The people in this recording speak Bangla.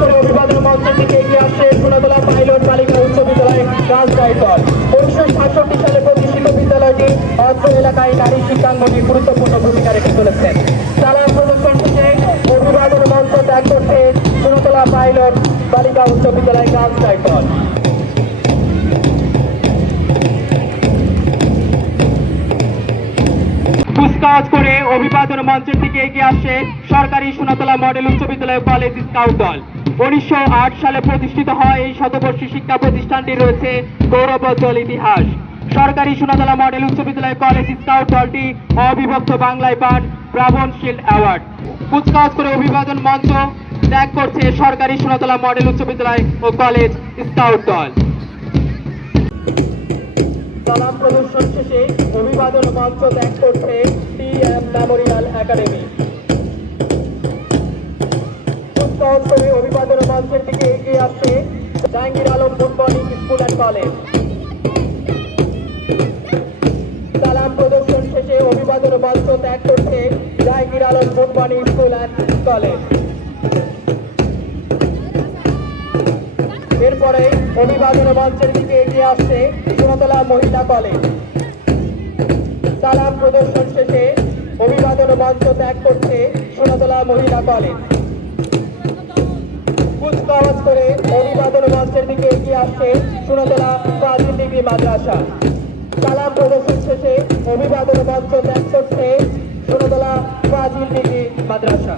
করে অভিবাদন মঞ্চের দিকে এগিয়ে আসছে সোনাতলা পাইলট বালিকা উচ্চ বিদ্যালয় রাজশাহী দল উনিশশো সাতষট্টি সালে প্রতিষ্ঠিত বিদ্যালয়টি অত্র এলাকায় নারী শিক্ষাঙ্গনে গুরুত্বপূর্ণ ভূমিকা রেখে চলেছেন সালাম প্রদর্শন শেষে অভিবাদন মঞ্চ ত্যাগ করছে সোনাতলা পাইলট বালিকা উচ্চ বিদ্যালয় রাজশাহী দল কুচকাওয়াজ করে অভিবাদন মঞ্চের দিকে এগিয়ে আসছে সরকারি সোনাতলা মডেল উচ্চ বিদ্যালয় কলেজ স্কাউট দল। উনিশশো সালে প্রতিষ্ঠিত হয় এই শতবর্ষী শিক্ষা প্রতিষ্ঠানটি রয়েছে গৌরবোজ্জ্বল ইতিহাস। সরকারি সোনাতলা মডেল উচ্চ বিদ্যালয় কলেজ স্কাউট দলটি অবিভক্ত বাংলায় পান শিল্ড অ্যাওয়ার্ড। কুচকাওয়াজ করে অভিবাদন মঞ্চ ত্যাগ করছে সরকারি সোনাতলা মডেল উচ্চ বিদ্যালয় ও কলেজ স্কাউট দল। সালাম প্রদর্শন শেষে অভিবাদন মঞ্চ ত্যাগ করছে এম মেমোরিয়াল একাডেমি কুচকাওয়াজ অভিবাদন মঞ্চের দিকে এগিয়ে আসছে Jahangir Alam footballing school and college সালাম প্রদর্শন শেষে অভিবাদন মঞ্চ ত্যাগ করছে Jahangir Alam footballing school and college এরপরে অভিবাদন মঞ্চের দিকে এগিয়ে আসছে সোনাতলা মহিলা কলেজ সালাম প্রদর্শন শেষে মঞ্চ ত্যাগ করছে সোনাতলা মহিলা কলেজ। কুচকাওয়াজ করে অভিবাদন মঞ্চের দিকে এগিয়ে আসছে সোনাতলা ফাজিল ডিগ্রি মাদ্রাসা। সালাম প্রদর্শন শেষে অভিবাদন মঞ্চ ত্যাগ করছে সোনাতলা ফাজিল ডিগ্রি মাদ্রাসা।